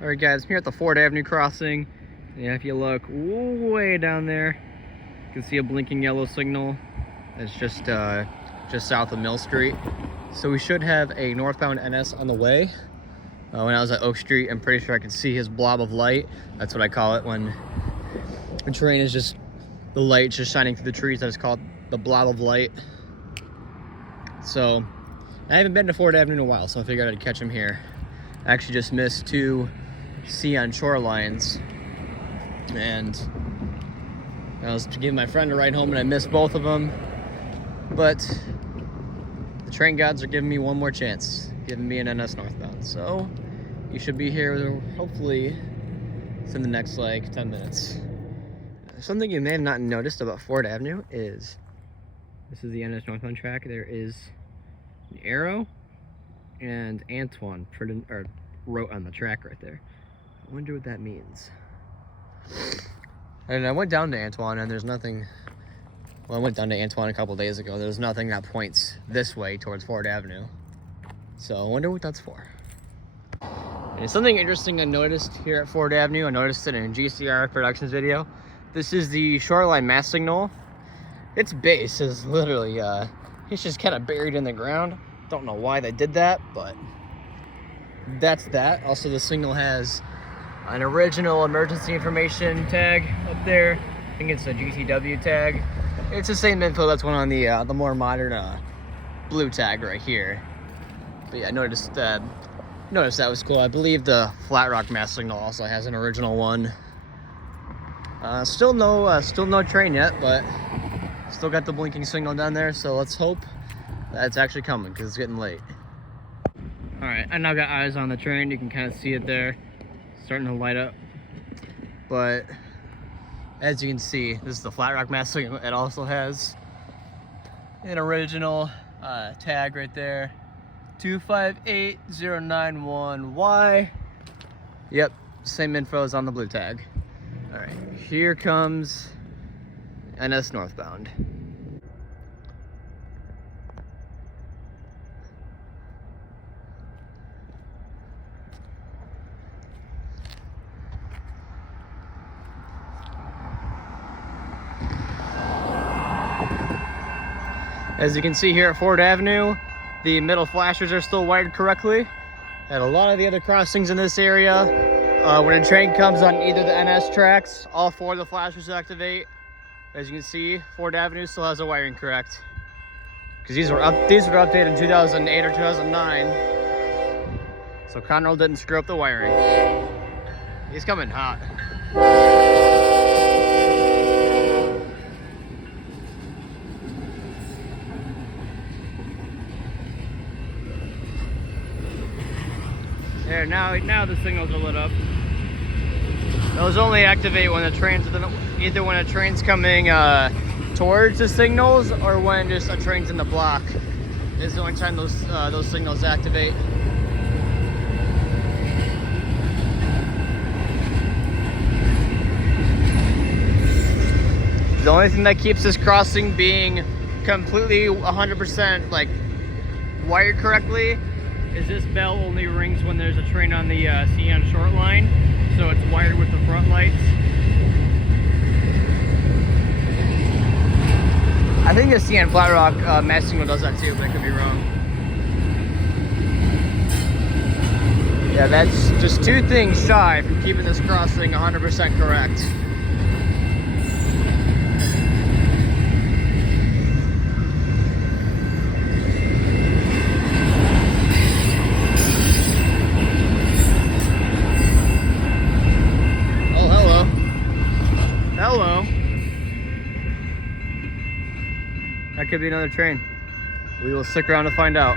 Alright guys, I'm here at the Ford Avenue crossing. And if you look way down there, you can see a blinking yellow signal. It's just south of Mill Street. So we should have a northbound NS on the way. When I was at Oak Street, I'm pretty sure I could see his blob of light. That's what I call it when the train is just, the light just shining through the trees. I just call it the blob of light. So I haven't been to Ford Avenue in a while, so I figured I'd catch him here. I actually just missed 2 on Shorelines, and I was giving my friend a ride home and I missed both of them, but the train gods are giving me one more chance, giving me an NS northbound. So you should be here hopefully within the next like 10 minutes. Something you may have not noticed about Ford Avenue is this is the NS northbound track. There is an arrow and Antoine wrote on the track right there. I wonder what that means. And I went down to Antoine and there's nothing. Well, I went down to Antoine a couple days ago. There's nothing that points this way towards Ford Avenue. So I wonder what that's for. And something interesting I noticed here at Ford Avenue, I noticed it in a GCR Productions video. This is the Shoreline mast signal. Its base is literally, it's just kind of buried in the ground. Don't know why they did that, but that's that. Also, the signal has an original emergency information tag up there. I think it's a GTW tag. It's the same info that's one on the more modern blue tag right here. But yeah, I noticed that was cool. I believe the Flat Rock mast signal also has an original one. Still no train yet, but still got the blinking signal down there. So let's hope that it's actually coming because it's getting late. All right, I now got eyes on the train. You can kind of see it there, starting to light up. But as you can see, this is the Flat Rock mast signal. It also has an original tag right there, 258091Y. Yep, same info is on the blue tag. All right, here comes NS northbound. As you can see here at Ford Avenue, the middle flashers are still wired correctly. At a lot of the other crossings in this area, when a train comes on either the NS tracks, all 4 of the flashers activate. As you can see, Ford Avenue still has the wiring correct. Because these were updated in 2008 or 2009. So Conroe didn't screw up the wiring. He's coming hot. There, now the signals are lit up. Those only activate when the trains, either when a train's coming towards the signals or when just a train's in the block. This is the only time those signals activate. The only thing that keeps this crossing being completely 100% like wired correctly is this bell only rings when there's a train on the Sailliote short line, so it's wired with the front lights. I think the Sailliote Flat Rock mast signal does that too, but I could be wrong. Yeah, that's just 2 things shy from keeping this crossing 100% correct. Hello. That could be another train. We will stick around to find out.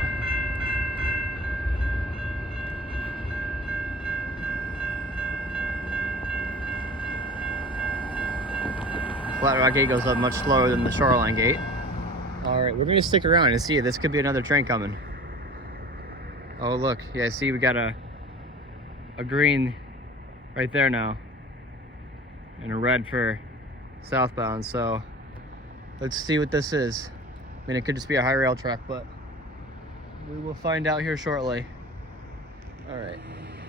Flat Rock gate goes up much slower than the Shoreline gate. All right, we're gonna stick around and see. This could be another train coming. Oh look, yeah, see we got a green right there now. And a red for southbound, so let's see what this is. I mean, it could just be a high rail track, but we will find out here shortly. All right,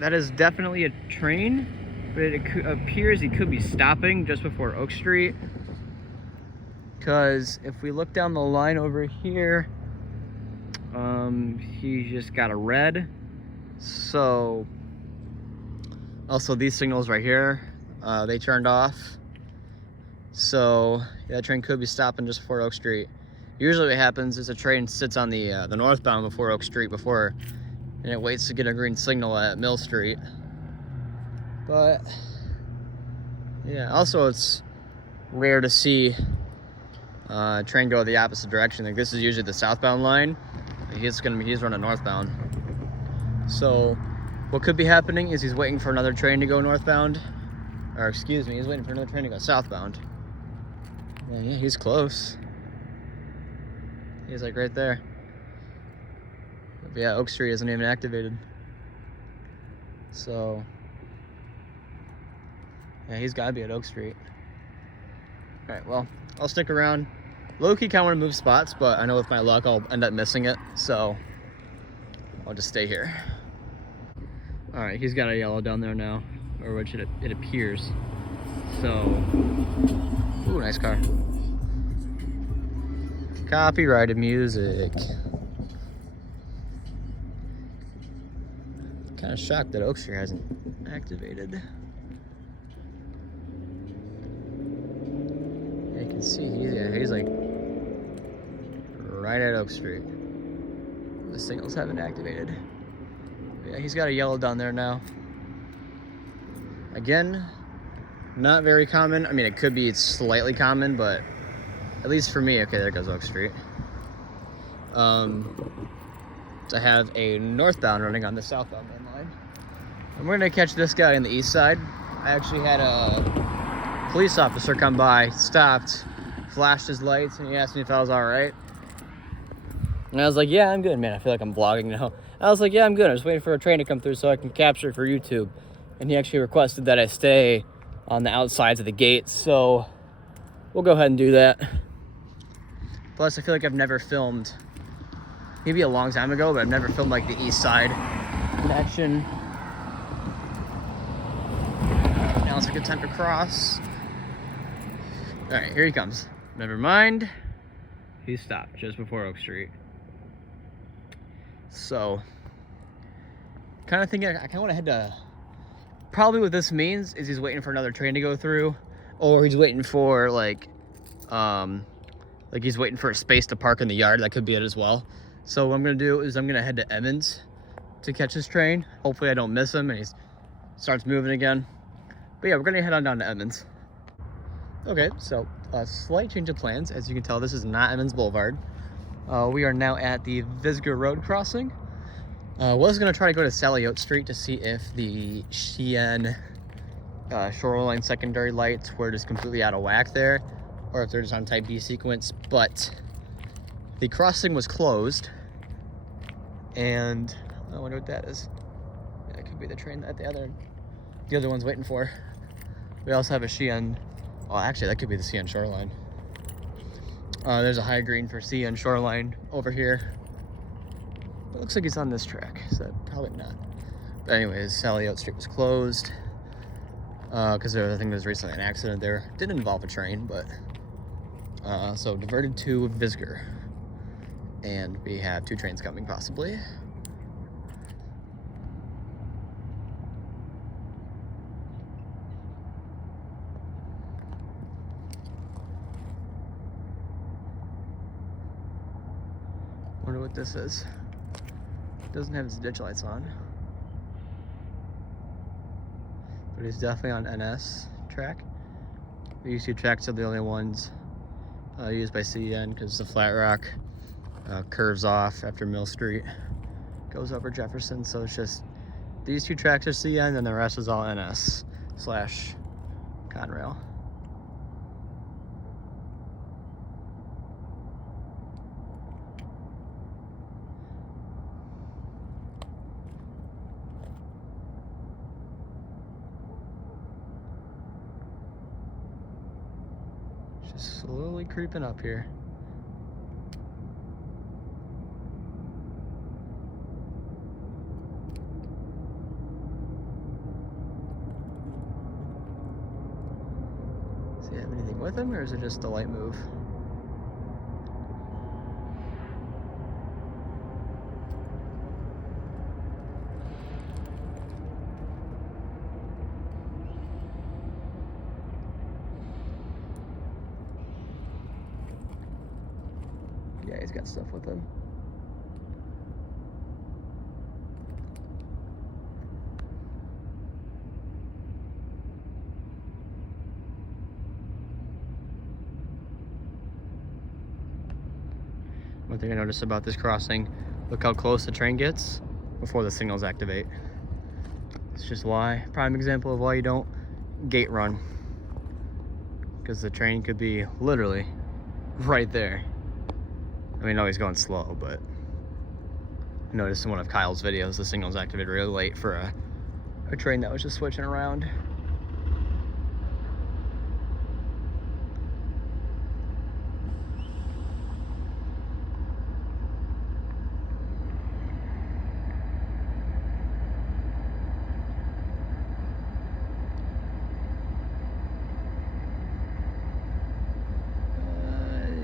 that is definitely a train, but it appears he could be stopping just before Oak Street. Because if we look down the line over here, he just got a red. So, also these signals right here, they turned off. So yeah, that train could be stopping just before Oak Street. Usually what happens is a train sits on the northbound before Oak Street and it waits to get a green signal at Mill Street. But yeah, also it's rare to see a train go the opposite direction. Like this is usually the southbound line. He's running northbound. So what could be happening is he's waiting for another train to go northbound, or excuse me, he's waiting for another train to go southbound. Yeah, he's close. He's like right there. But yeah, Oak Street isn't even activated. So yeah, he's gotta be at Oak Street. All right, well, I'll stick around. Low-key kind of want to move spots, but I know with my luck I'll end up missing it, so I'll just stay here. All right, he's got a yellow down there now, or which it appears. So, ooh, nice car. Copyrighted music. Kind of shocked that Oak Street hasn't activated. Yeah, you can see he's like right at Oak Street. The signals haven't activated. Yeah, he's got a yellow down there now. Again, not very common. I mean, it could be slightly common, but at least for me, okay, there goes Oak Street. I have a northbound running on the southbound main line. And we're gonna catch this guy on the east side. I actually had a police officer come by, stopped, flashed his lights, and he asked me if I was all right. And I was like, yeah, I'm good, man. I feel like I'm vlogging now. I was like, yeah, I'm good. I'm just waiting for a train to come through so I can capture it for YouTube. And he actually requested that I stay on the outsides of the gates, so we'll go ahead and do that. Plus, I feel like I've never filmed, maybe a long time ago, but I've never filmed like the east side connection. Now it's a good time to cross. All right, here he comes. Never mind. He stopped just before Oak Street. So, kind of thinking, I kind of want to head to, probably what this means is he's waiting for another train to go through, or he's waiting for like he's waiting for a space to park in the yard. That could be it as well. So what I'm gonna do is I'm gonna head to Emmons to catch his train. Hopefully I don't miss him and he starts moving again. But yeah, we're gonna head on down to Emmons. Okay, so a slight change of plans. As you can tell, this is not Emmons Blvd. We are now at the Visger Rd crossing. Was gonna try to go to Sailliote Street to see if the Shoreline secondary lights were just completely out of whack there, or if they're just on type D sequence, but the crossing was closed, and I wonder what that is. Yeah, it could be the train that the other one's waiting for. We also have a Sheehan. Oh, actually, that could be the Sheehan Shoreline. There's a high green for Sheehan Shoreline over here. It looks like it's on this track, so probably not. But anyways, Sailliote Street was closed because I think there was recently an accident there. Didn't involve a train, but so diverted to Visger, and we have 2 trains coming possibly. Wonder what this is. Doesn't have his ditch lights on, but he's definitely on NS track. These 2 tracks are the only ones used by CN because the flat rock curves off after Mill Street, goes over Jefferson. So it's just these 2 tracks are CN, and the rest is all NS / Conrail. Just slowly creeping up here. he have anything with him, or is it just a light move? Yeah, he's got stuff with him. One thing I noticed about this crossing, look how close the train gets before the signals activate. It's just why, prime example of why you don't gate run. Because the train could be literally right there. I mean, I know he's going slow, but I noticed in one of Kyle's videos, the signals activated really late for a train that was just switching around.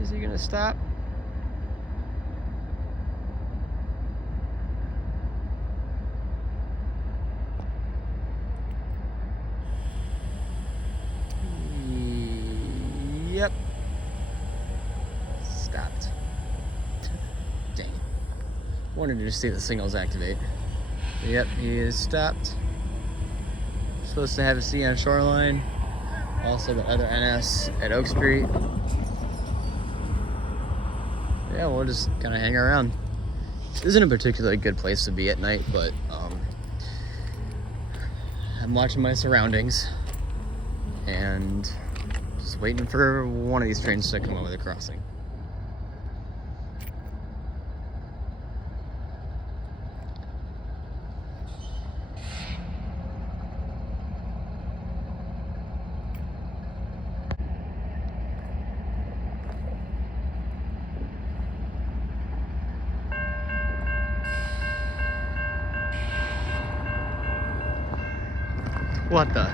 Is he gonna stop? Yep. Stopped. Dang it. Wanted to just see the signals activate. Yep, he is stopped. Supposed to have a C on Shoreline. Also the other NS at Oak Street. Yeah, we'll just kind of hang around. This isn't a particularly good place to be at night, but I'm watching my surroundings and just waiting for one of these trains to come over the crossing. What the?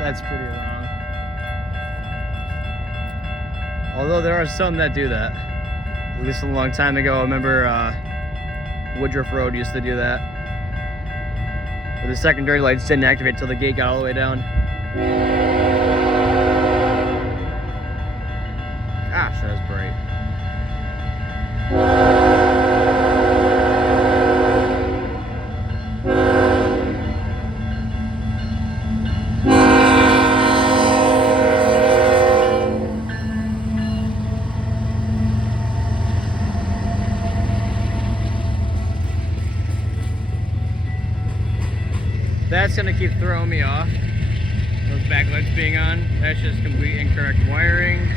That's pretty wrong. Although there are some that do that. At least a long time ago, I remember Woodruff Road used to do that. Where the secondary lights didn't activate till the gate got all the way down. Gosh, that was bright. That's gonna keep throwing me off. Those backlights being on. That's just complete incorrect wiring.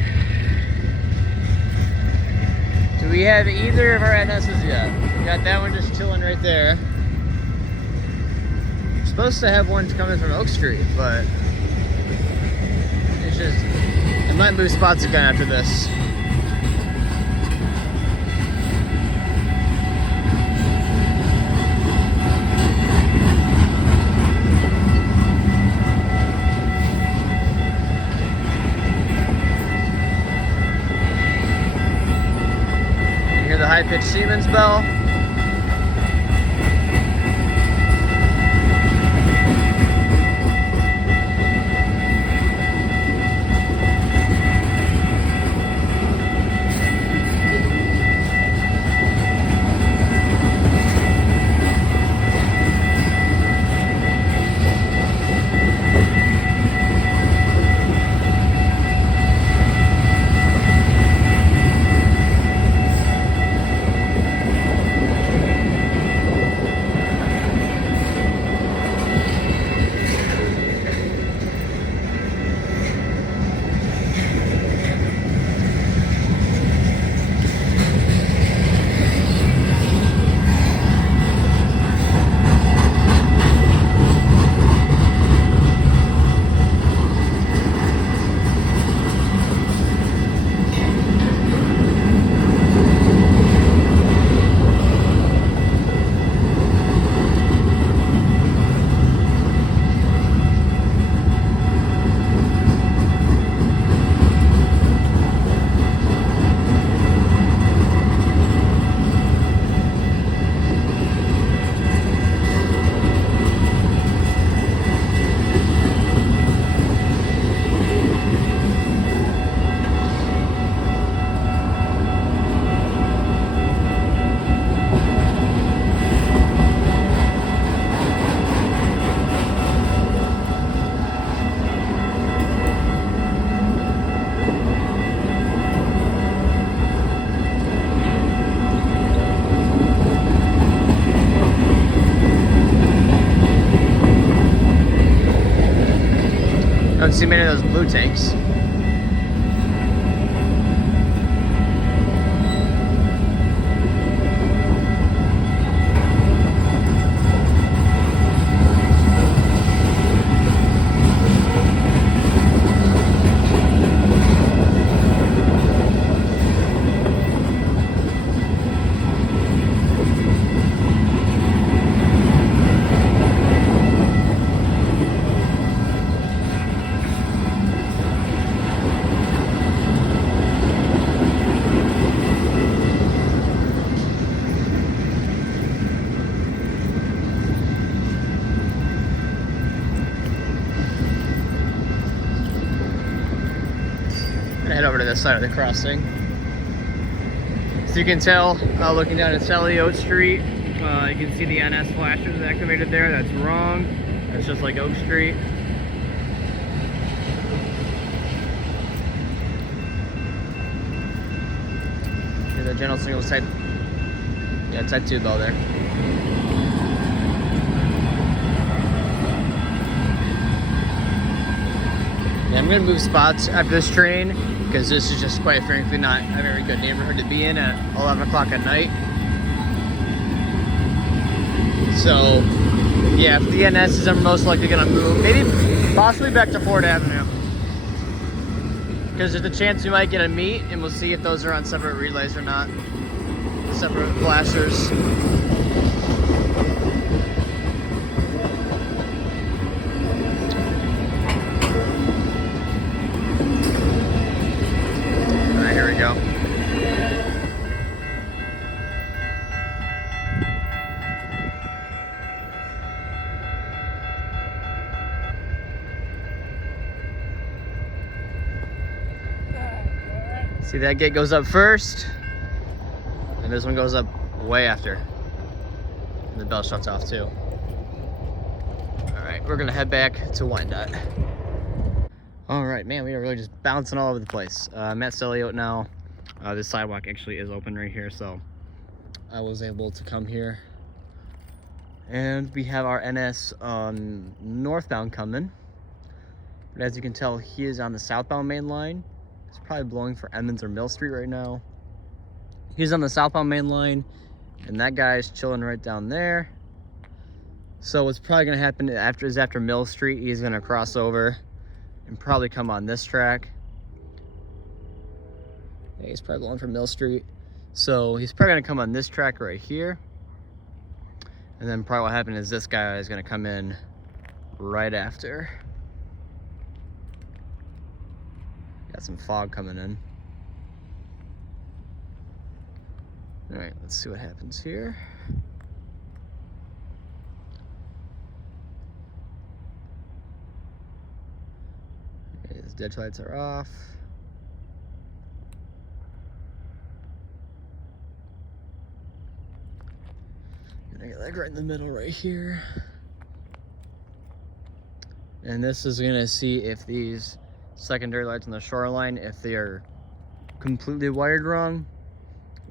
Do we have either of our NS's yet? We got that one just chilling right there. We're supposed to have one coming from Oak Street, but it's just, it might move spots again after this. The high-pitched Siemens bell. don't see many of those blue tanks. Head over to this side of the crossing. So you can tell, looking down at Sailliote Street, you can see the NS flashers activated there. That's wrong. That's just like Oak Street. Here's the general signals type. Yeah, type 2 though there. Yeah, I'm gonna move spots after this train, because this is just quite frankly not a very good neighborhood to be in at 11 o'clock at night. So yeah, if the NSs are most likely gonna move, maybe possibly back to Ford Avenue, because there's a chance we might get a meet, and we'll see if those are on separate relays or not, separate flashers. Go. See, that gate goes up first, and this one goes up way after. And the bell shuts off too. All right, we're gonna head back to WYANDOTTE. All right, man, we are really just bouncing all over the place. I'm at Sailliote now. This sidewalk actually is open right here, so I was able to come here. And we have our NS northbound coming. But as you can tell, he is on the southbound main line. He's probably blowing for Emmons or Mill Street right now. He's on the southbound main line, and that guy's chilling right down there. So what's probably gonna happen after Mill Street, he's gonna cross over and probably come on this track. Yeah, he's probably going for Mill Street. So he's probably gonna come on this track right here. And then probably what happened is this guy is gonna come in right after. Got some fog coming in. All right, let's see what happens here. His ditch lights are off. Gonna get like right in the middle right here. And this is gonna see if these secondary lights on the shoreline, if they are completely wired wrong,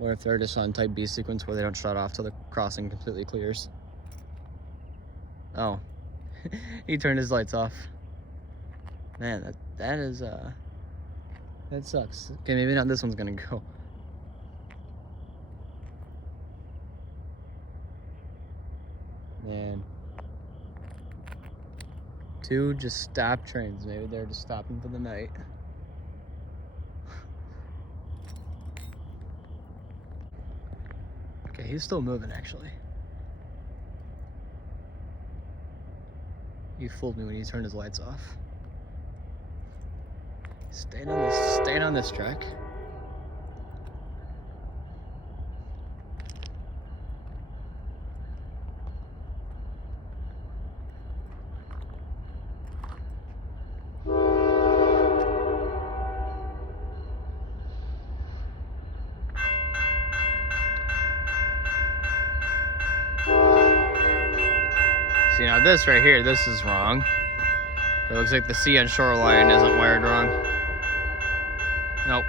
or if they're just on type B sequence where they don't shut off till the crossing completely clears. Oh, he turned his lights off. Man, that is that sucks. Okay, maybe not this one's gonna go. Man. 2 just stopped trains. Maybe they're just stopping for the night. Okay, he's still moving actually. You fooled me when you turned his lights off. Staying on this track. See, now this right here, this is wrong. It looks like the C on Shoreline isn't wired wrong. Nope.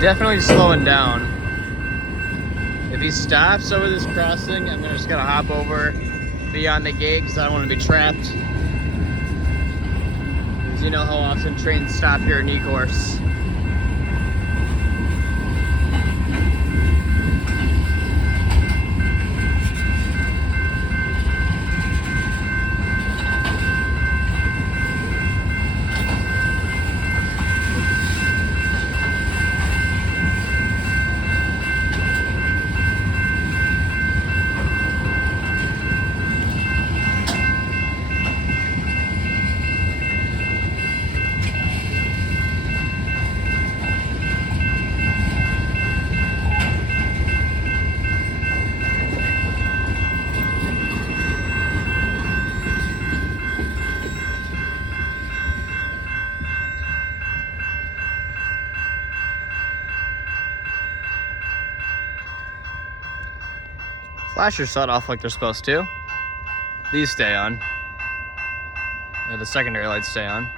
definitely slowing down. If he stops over this crossing, I'm just gonna hop over beyond the gate because I don't want to be trapped. Because you know how often trains stop here in ECORSE. Flashers shut off like they're supposed to. These stay on. Or the secondary lights stay on.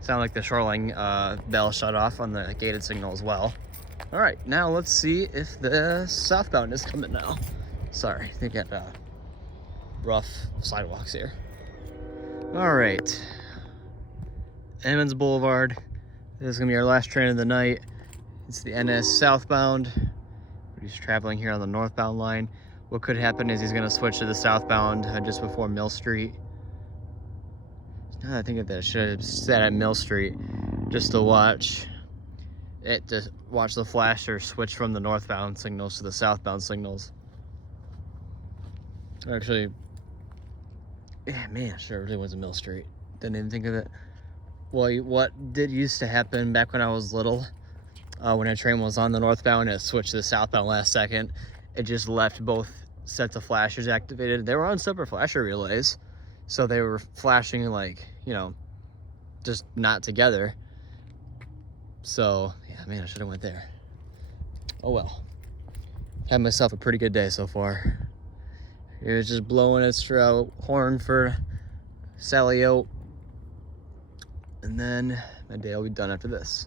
Sound like the Shoreline bell shut off on the gated signal as well. All right, now let's see if the southbound is coming now. Sorry, they got rough sidewalks here. All right, Emmons Blvd. This is gonna be our last train of the night. It's the NS southbound. He's traveling here on the northbound line. What could happen is he's gonna switch to the southbound just before Mill Street. Now that I think of that, I should have sat at Mill Street just to watch the flasher switch from the northbound signals to the southbound signals. Actually, yeah, man, I sure really was in Mill Street. Didn't even think of it. Well, what did used to happen back when I was little, when a train was on the northbound and it switched to the southbound last second, it just left both sets of flashers activated. They were on separate flasher relays, so they were flashing like, you know, just not together. So, yeah, man, I should have went there. Oh well. Had myself a pretty good day so far. It was just blowing its horn for Sailliote. And then my day will be done after this.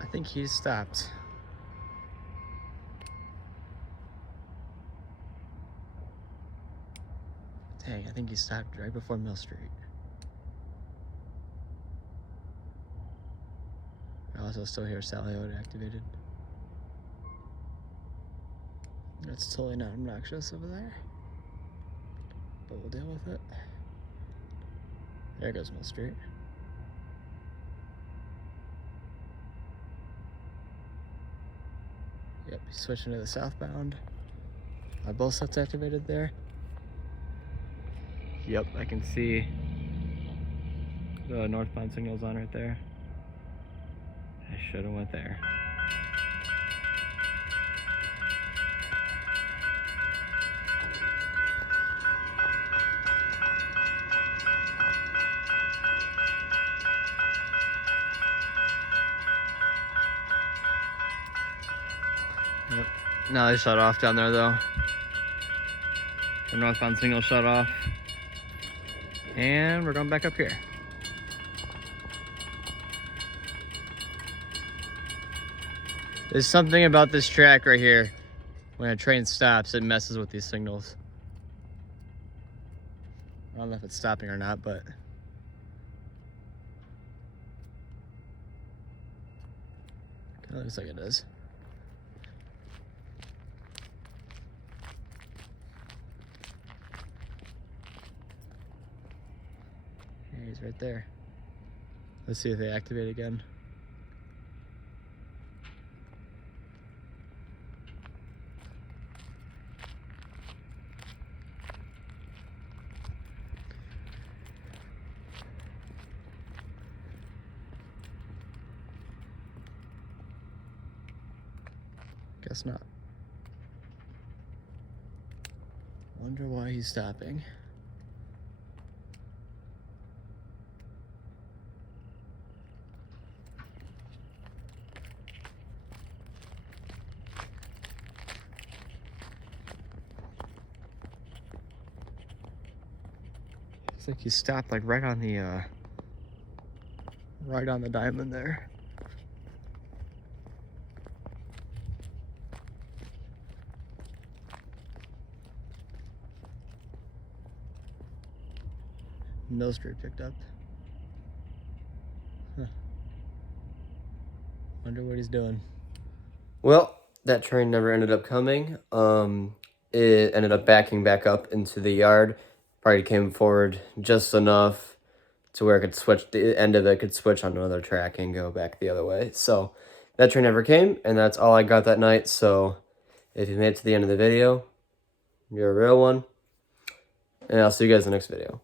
I think he's stopped. Dang, I think he stopped right before Mill Street. I also still hear Sailliote activated. That's totally not obnoxious over there, but we'll deal with it. There goes Mill Street. Yep, he's switching to the southbound. Are both sets activated there? Yep, I can see the northbound signals on right there. I should have went there. Yep. Now they shut off down there though. The northbound signal shut off. And we're going back up here. There's something about this track right here. When a train stops, it messes with these signals. I don't know if it's stopping or not, but kind of looks like it is. right there. Let's see if they activate again. Guess not. Wonder why he's stopping. Looks like he stopped like right on the diamond there. No straight picked up. Huh. Wonder what he's doing. Well, that train never ended up coming. It ended up backing back up into the yard. Probably came forward just enough to where it could switch, the end of it could switch on another track and go back the other way. So that train never came, and that's all I got that night. So if you made it to the end of the video, you're a real one. And I'll see you guys in the next video.